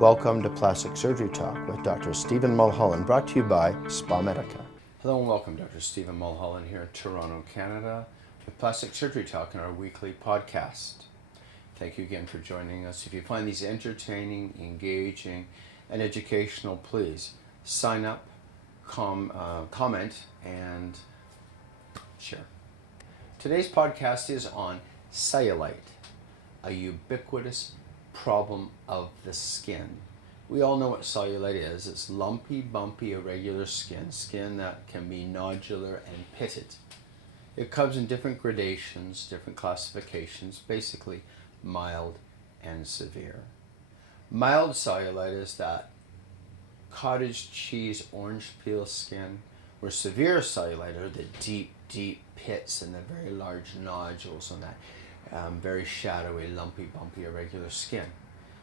Welcome to Plastic Surgery Talk with Dr. Stephen Mulholland, brought to you by Spa Medica. Hello and welcome, Dr. Stephen Mulholland here in Toronto, Canada, with Plastic Surgery Talk in our weekly podcast. Thank you again for joining us. If you find these entertaining, engaging, and educational, please sign up, comment, and share. Today's podcast is on cellulite, a ubiquitous problem of the skin. We all know what cellulite is. It's lumpy, bumpy, irregular skin that can be nodular and pitted. It comes in different gradations, different classifications, basically mild and severe. Mild cellulite is that cottage cheese orange peel skin, where severe cellulite are the deep pits and the very large nodules on that very shadowy, lumpy, bumpy, irregular skin.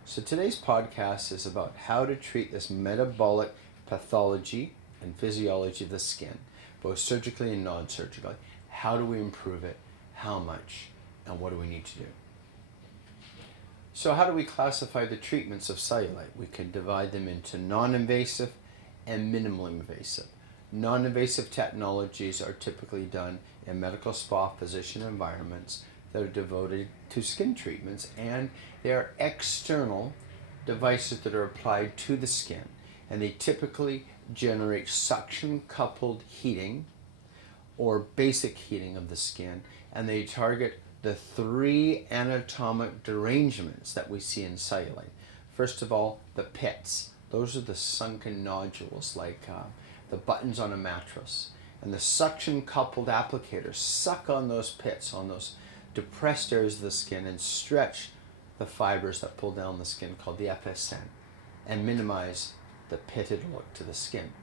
So today's podcast is about how to treat this metabolic pathology and physiology of the skin, both surgically and non-surgically. How do we improve it? How much? And what do we need to do? So how do we classify the treatments of cellulite? We can divide them into non-invasive and minimally invasive. Non-invasive technologies are typically done in medical spa physician environments that are devoted to skin treatments, and they are external devices that are applied to the skin, and they typically generate suction-coupled heating or basic heating of the skin, and they target the three anatomic derangements that we see in cellulite. First of all, the pits. Those are the sunken nodules, like the buttons on a mattress. And the suction-coupled applicators suck on those pits, on those depressed areas of the skin, and stretch the fibers that pull down the skin, called the FSN, and minimize the pitted look to the skin.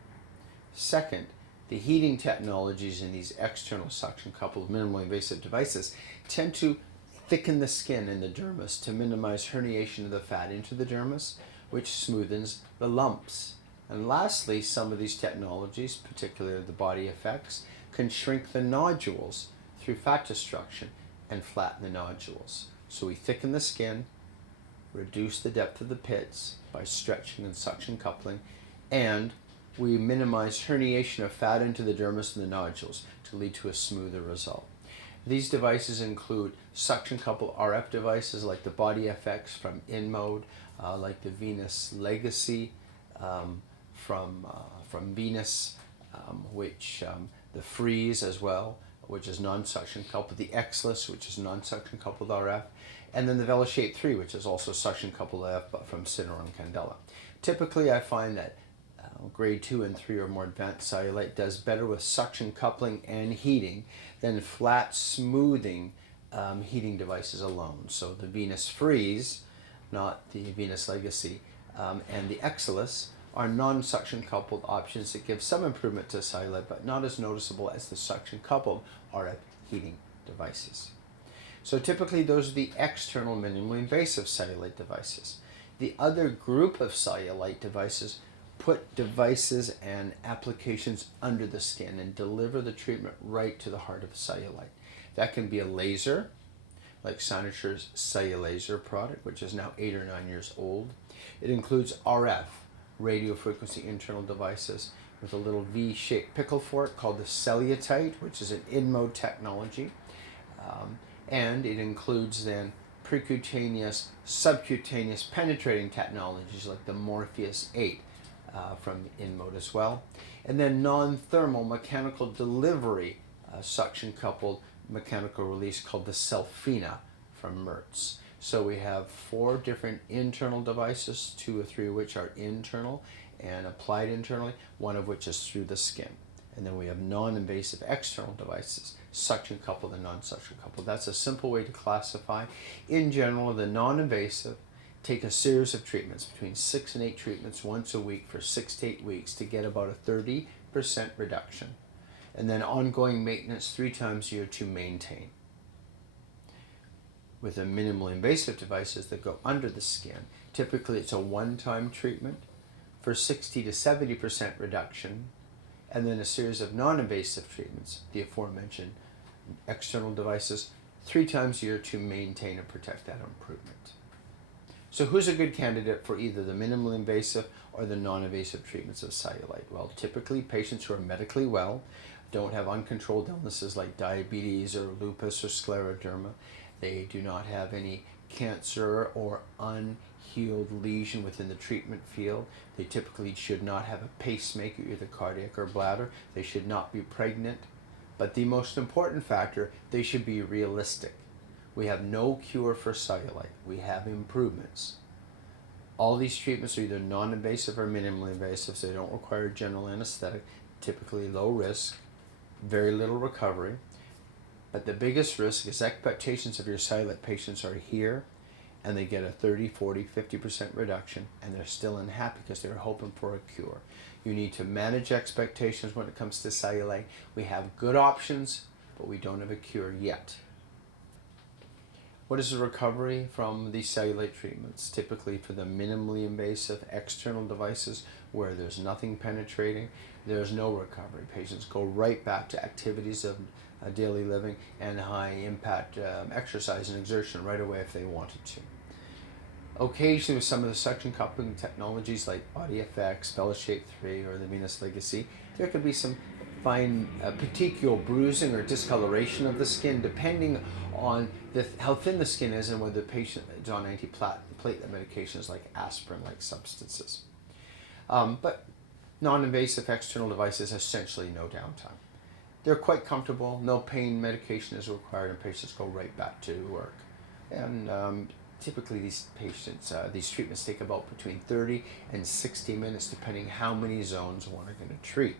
Second, the heating technologies in these external suction-coupled minimally invasive devices tend to thicken the skin in the dermis to minimize herniation of the fat into the dermis, which smoothens the lumps. And lastly, some of these technologies, particularly the body effects, can shrink the nodules through fat destruction and flatten the nodules. So we thicken the skin, reduce the depth of the pits by stretching and suction coupling, and we minimize herniation of fat into the dermis and the nodules to lead to a smoother result. These devices include suction coupled RF devices like the Body FX from InMode, like the Venus Legacy from Venus, the Freeze as well, which is non-suction coupled, the Xless, which is non-suction coupled RF, and then the VeloShape 3, which is also suction coupled RF, but from Syneron Candela. Typically, I find that grade 2 and 3 or more advanced cellulite does better with suction coupling and heating than flat smoothing heating devices alone. So the Venus Freeze, not the Venus Legacy, and the Xless are non-suction coupled options that give some improvement to cellulite, but not as noticeable as the suction coupled RF heating devices. So typically those are the external minimally invasive cellulite devices. The other group of cellulite devices put devices and applications under the skin and deliver the treatment right to the heart of the cellulite. That can be a laser, like Cynosure's Cellulaser product, which is now 8 or 9 years old. It includes RF, radio frequency internal devices, with a little V-shaped pickle fork called the Cellulite, which is an InMode technology. And it includes then percutaneous, subcutaneous penetrating technologies like the Morpheus 8 from InMode as well. And then non-thermal mechanical delivery suction coupled mechanical release called the Selfina from Mertz. So we have 4 different internal devices, 2 or 3 of which are internal and applied internally, 1 of which is through the skin. And then we have non-invasive external devices, suction coupled and non-suction coupled. That's a simple way to classify. In general, the non-invasive take a series of treatments, between 6 and 8 treatments once a week for 6 to 8 weeks to get about a 30% reduction. And then ongoing maintenance 3 times a year to maintain. With the minimally invasive devices that go under the skin, typically it's a one-time treatment for 60 to 70% reduction, and then a series of non-invasive treatments, the aforementioned external devices, 3 times a year to maintain and protect that improvement. So who's a good candidate for either the minimally invasive or the non-invasive treatments of cellulite? Well, typically patients who are medically well, don't have uncontrolled illnesses like diabetes or lupus or scleroderma. They do not have any cancer or unhealed lesion within the treatment field. They typically should not have a pacemaker, either cardiac or bladder. They should not be pregnant. But the most important factor, they should be realistic. We have no cure for cellulite. We have improvements. All these treatments are either non-invasive or minimally invasive, so they don't require general anesthetic, typically low risk, very little recovery. But the biggest risk is expectations of your cellulite patients are here, and they get a 30, 40, 50% reduction, and they're still unhappy because they're hoping for a cure. You need to manage expectations when it comes to cellulite. We have good options, but we don't have a cure yet. What is the recovery from these cellulite treatments? Typically for the minimally invasive external devices where there's nothing penetrating, there's no recovery. Patients go right back to activities of daily living and high impact exercise and exertion right away if they wanted to. Occasionally with some of the suction coupling technologies like BodyFX, Fellowshape 3 or the Venus Legacy, there could be some fine petechial bruising or discoloration of the skin depending on how thin the skin is and whether the patient is on antiplatelet medications like aspirin-like substances. But non-invasive external devices essentially no downtime. They're quite comfortable, no pain medication is required, and patients go right back to work. And typically these treatments take about between 30 and 60 minutes depending how many zones one are going to treat.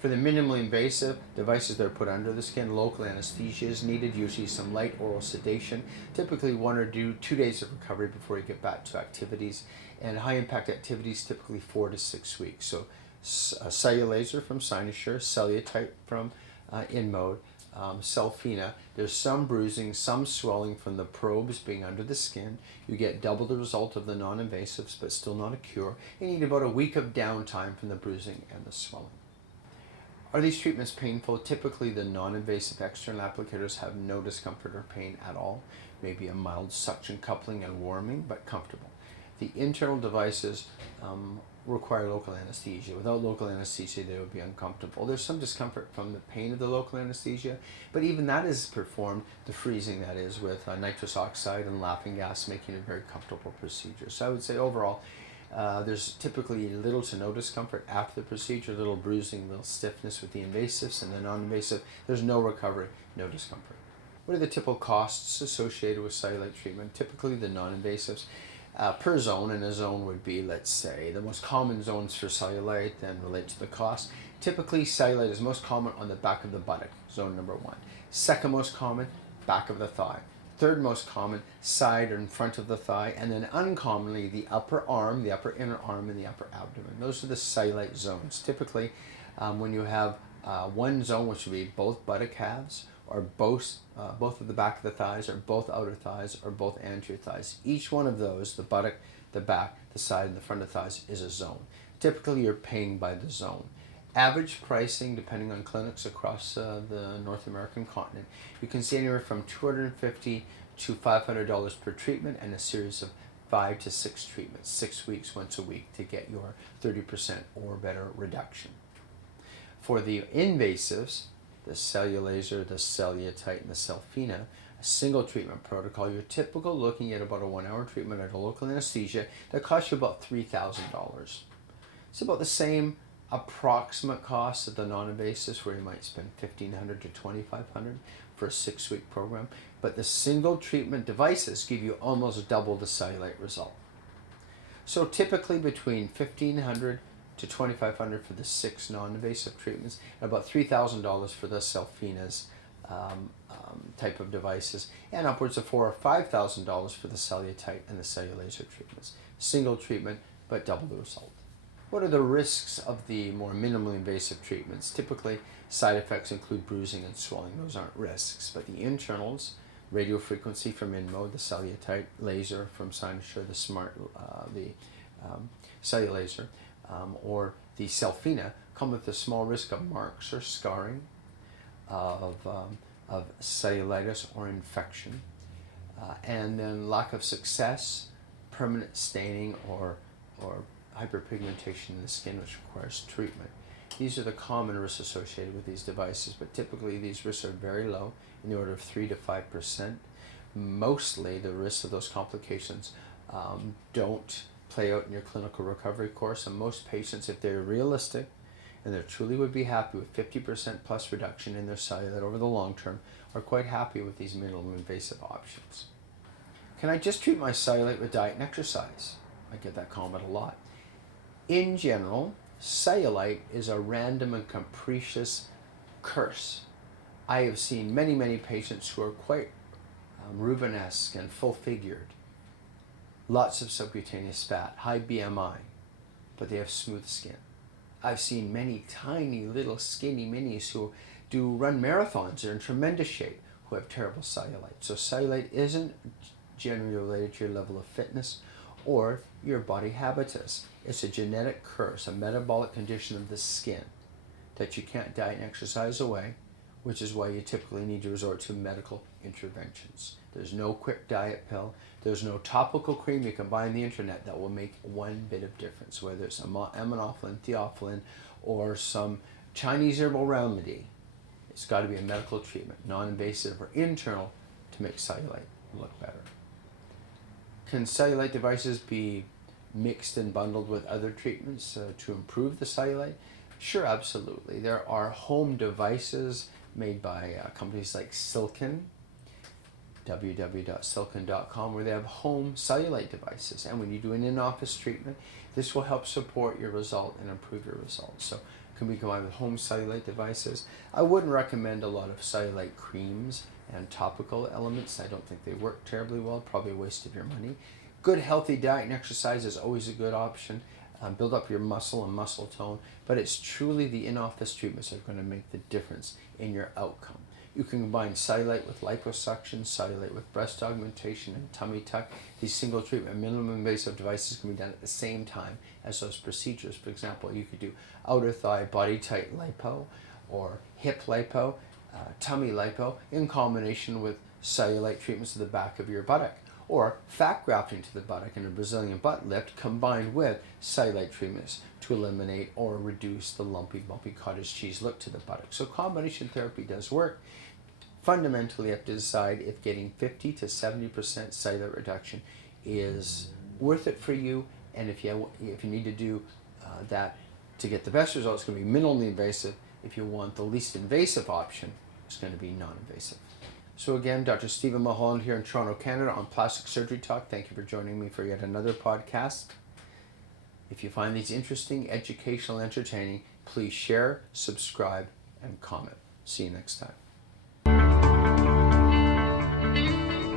For the minimally invasive devices that are put under the skin, local anesthesia is needed, usually some light oral sedation, typically 1 or 2 days of recovery before you get back to activities, and high impact activities typically 4 to 6 weeks. So Cellulaser from Cynosure, Cellulite from InMode, Cellfina. There's some bruising, some swelling from the probes being under the skin. You get double the result of the non-invasives, but still not a cure. You need about a week of downtime from the bruising and the swelling. Are these treatments painful? Typically the non-invasive external applicators have no discomfort or pain at all. Maybe a mild suction coupling and warming, but comfortable. The internal devices require local anesthesia. Without local anesthesia, they would be uncomfortable. There's some discomfort from the pain of the local anesthesia, but even that is performed, the freezing that is, with nitrous oxide and laughing gas, making it a very comfortable procedure. So I would say overall, there's typically little to no discomfort after the procedure, little bruising, little stiffness with the invasives, and the non-invasive, there's no recovery, no discomfort. What are the typical costs associated with cellulite treatment? Typically the non-invasives, per zone, and a zone would be, let's say, the most common zones for cellulite, then relate to the cost. Typically cellulite is most common on the back of the buttock, zone number 1. Second most common, back of the thigh. Third most common, side or in front of the thigh, and then uncommonly the upper arm, the upper inner arm, and the upper abdomen. Those are the cellulite zones. Typically when you have one zone, which would be both buttock halves, or both of the back of the thighs, or both outer thighs, or both anterior thighs. Each one of those, the buttock, the back, the side, and the front of the thighs, is a zone. Typically you're paying by the zone. Average pricing, depending on clinics across the North American continent, you can see anywhere from $250 to $500 per treatment, and a series of 5 to 6 treatments, 6 weeks, once a week, to get your 30% or better reduction. For the invasives, the Cellulaser, the Cellulite, and the Cellfina, a single treatment protocol, you're typical looking at about a 1-hour treatment under local anesthesia that costs you about $3,000. It's about the same approximate cost of the non-invasives, where you might spend $1,500 to $2,500 for a 6-week program, but the single treatment devices give you almost double the cellulite result. So typically between $1,500 to $2,500 for the 6 non-invasive treatments, and about $3,000 for the Cellfinas type of devices, and upwards of $4,000 or $5,000 for the Cellulite and the Cellulaser treatments. Single treatment, but double the result. What are the risks of the more minimally invasive treatments? Typically, side effects include bruising and swelling. Those aren't risks, but the internals, radiofrequency from InMode, the Cellulite, laser from Cynosure, the Cellulaser, or the Cellfina, come with a small risk of marks or scarring, of cellulitis or infection, and then lack of success, permanent staining or hyperpigmentation in the skin, which requires treatment. These are the common risks associated with these devices, but typically these risks are very low, in the order of 3 to 5%. Mostly the risks of those complications don't play out in your clinical recovery course, and most patients, if they're realistic and they truly would be happy with 50% plus reduction in their cellulite over the long term, are quite happy with these minimally invasive options. Can I just treat my cellulite with diet and exercise? I get that comment a lot. In general, cellulite is a random and capricious curse. I have seen many patients who are quite Rubenesque and full-figured, lots of subcutaneous fat, high BMI, but they have smooth skin. I've seen many tiny little skinny minis who run marathons, they're in tremendous shape, who have terrible cellulite. So cellulite isn't generally related to your level of fitness or your body habitus. It's a genetic curse, a metabolic condition of the skin that you can't diet and exercise away, which is why you typically need to resort to medical interventions. There's no quick diet pill. There's no topical cream you can buy on the internet that will make one bit of difference, whether it's aminophylline, theophylline, or some Chinese herbal remedy. It's got to be a medical treatment, non-invasive or internal, to make cellulite look better. Can cellulite devices be mixed and bundled with other treatments to improve the cellulite? Sure, absolutely. There are home devices made by companies like Silken, www.silken.com, where they have home cellulite devices. And when you do an in-office treatment, this will help support your result and improve your results. So can be combined with home cellulite devices. I wouldn't recommend a lot of cellulite creams and topical elements. I don't think they work terribly well, probably a waste of your money. Good healthy diet and exercise is always a good option. Build up your muscle and muscle tone, but it's truly the in-office treatments that are going to make the difference in your outcome. You can combine cellulite with liposuction, cellulite with breast augmentation and tummy tuck. These single treatment minimally invasive devices can be done at the same time as those procedures. For example, you could do outer thigh body tight lipo or hip lipo, tummy lipo in combination with cellulite treatments to the back of your buttock, or fat grafting to the buttock and a Brazilian butt lift combined with cellulite treatments to eliminate or reduce the lumpy, bumpy cottage cheese look to the buttock. So combination therapy does work. Fundamentally, you have to decide if getting 50 to 70% cellulite reduction is worth it for you, and if you need to do that to get the best results, it's going to be minimally invasive. If you want the least invasive option, it's going to be non-invasive. So again, Dr. Stephen Mulholland here in Toronto, Canada on Plastic Surgery Talk. Thank you for joining me for yet another podcast. If you find these interesting, educational, entertaining, please share, subscribe, and comment. See you next time.